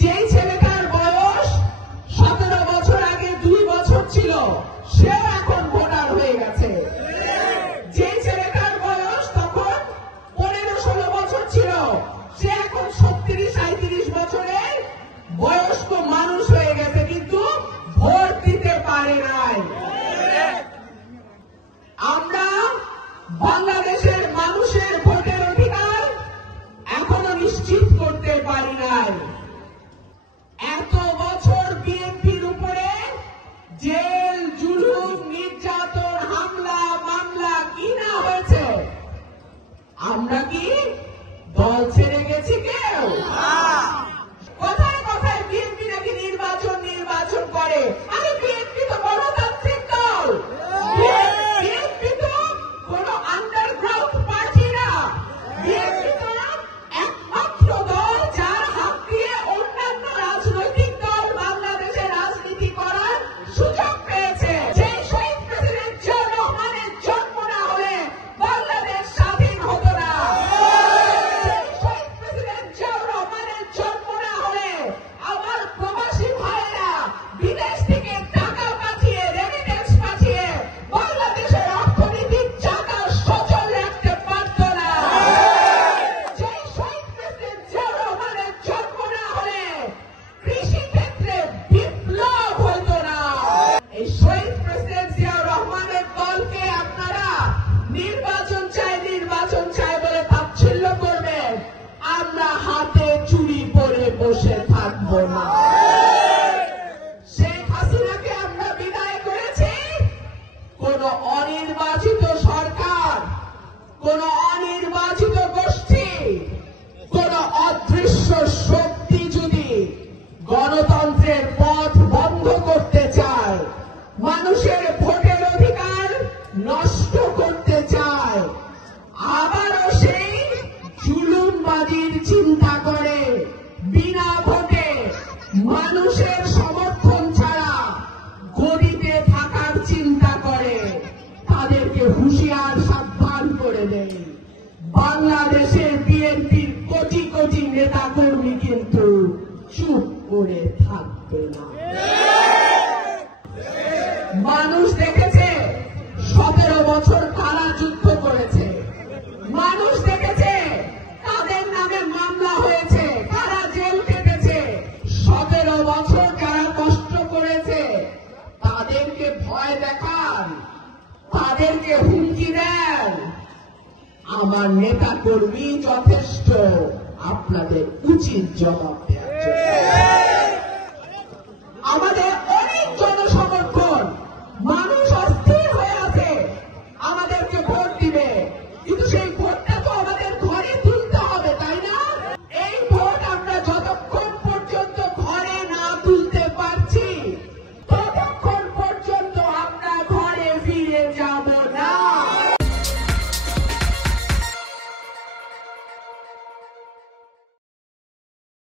যেই ছেলেটার বয়স 17 বছর আগে 2 বছর ছিল, সেও এখন ভোটার হয়ে গেছে। যেই ছেলেটার বয়স তখন 15-16 বছর ছিল, সে এখন 36-37 বছরের বয়স্ক মানুষ হয়ে গেছে, কিন্তু ভোট দিতে পারে নাই। আমরা বাংলাদেশের মানুষের ভোটের অধিকার এখনো নিশ্চিত করতে পারি নাই। এত বছর বিএনপির উপরে জেল, জুলুম, নির্যাতন, হামলা, মামলা কি না হয়েছে? আমরা কি দল ছেড়ে গেছি কেউ? কথায় কথায় বিএনপি নাকি নির্বাচন করে। আরে বিএনপি তো গণতান্ত্রিক দল, বিএনপি তো কোন আন্ডারগ্রাউন্ড পার্টি না। বিএনপি তো একমাত্র দল যার হাত দিয়ে অন্যান্য রাজনৈতিক দল বাংলাদেশে রাজনীতি করার সুযোগ পেয়েছে। যে শহীদ প্রেসিডেন্ট জিয়াউর রহমানের জন্ম না হলে বাংলাদেশ স্বাধীন হতো না। শহীদ প্রেসিডেন্ট জিয়াউর রহমানের জন্ম না হলে আমার প্রবাসী ভাইয়েরা বিদেশ থেকে টাকা পাঠিয়ে, রেমিটেন্স পাঠিয়ে বাংলাদেশের অর্থনীতির চাকা সচল রাখতে পারত না। যে শহীদ প্রেসিডেন্ট জিয়াউর রহমানের জন্ম না হলে কৃষি ক্ষেত্রে বিপ্লব হতো না। এই শহীদ প্রেসিডেন্ট জিয়াউর রহমানের দলকে আপনারা নির্বাচন চাই বলে তাচ্ছিল্য করবেন। আমরা হাতে চুরি পরে বসে থাকব না। শেখ হাসিনাকে আমরা বিদায় করেছি। কোন অনির্বাচিত সরকার, কোন অনির্বাচিত গোষ্ঠী, কোন অদৃশ্য শক্তি যদি গণতন্ত্রের পথ বন্ধ করতে চায়, মানুষের ভোটের অধিকার নষ্ট করতে চায়, আবারও সেই জুলুমবাদীর চিন্তা করে, বিনা ভোটে মানুষের সমর্থন ছাড়া গদিতে থাকার চিন্তা করে, তাদেরকে হুঁশিয়ার সাবধান করে দেয়। বাংলাদেশের বিএনপির কোটি কোটি নেতা কর্মী কিন্তু চুপ করে থাকবে না। মানুষ দেখেছে 17 বছর কারা যুদ্ধ করেছে। মানুষ দেখেছে কাদের নামে মামলা হয়েছে, কারা জেল কেটেছে। 17 বছর যারা কষ্ট করেছে তাদেরকে ভয় দেখান, তাদেরকে হুমকি দেন। আমার নেতা কর্মী যথেষ্ট, আপনাদের উচিত জবাব দেওয়ার জন্য।